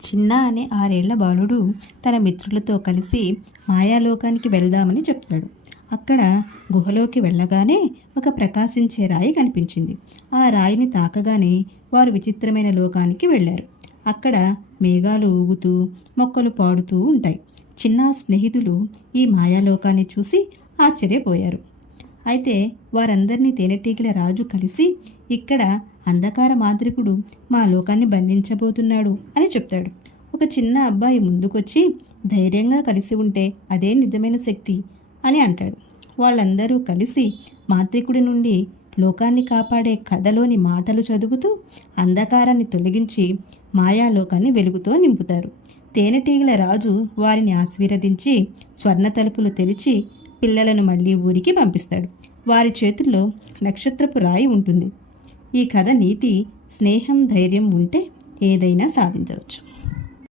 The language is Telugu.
చిన్న అనే 6 ఏళ్ల బాలుడు తన మిత్రులతో కలిసి మాయాలోకానికి వెళ్దామని చెప్తాడు. అక్కడ గుహలోకి వెళ్ళగానే ఒక ప్రకాశించే రాయి కనిపించింది. ఆ రాయిని తాకగానే వారు విచిత్రమైన లోకానికి వెళ్ళారు. అక్కడ మేఘాలు ఊగుతూ మొక్కలు పాడుతూ ఉంటాయి. చిన్న స్నేహితులు ఈ మాయాలోకాన్ని చూసి ఆశ్చర్యపోయారు. అయితే వారందరినీ తేనెటీగల రాజు కలిసి, ఇక్కడ అంధకార మాంత్రికుడు మా లోకాన్ని బంధించబోతున్నాడు అని చెప్తాడు. ఒక చిన్న అబ్బాయి ముందుకొచ్చి, ధైర్యంగా కలిసి ఉంటే అదే నిజమైన శక్తి అని అంటాడు. వాళ్ళందరూ కలిసి మాంత్రికుడి నుండి లోకాన్ని కాపాడే కథలోని మాటలు చదువుతూ అంధకారాన్ని తొలగించి మాయాలోకాన్ని వెలుగుతో నింపుతారు. తేనెటీగల రాజు వారిని ఆశీర్వదించి స్వర్ణ తలుపులు తెరిచి పిల్లలను మళ్ళీ ఊరికి పంపిస్తాడు. వారి చేతుల్లో నక్షత్రపు రాయి ఉంటుంది. ఈ కథ నీతి: స్నేహం, ధైర్యం ఉంటే ఏదైనా సాధించవచ్చు.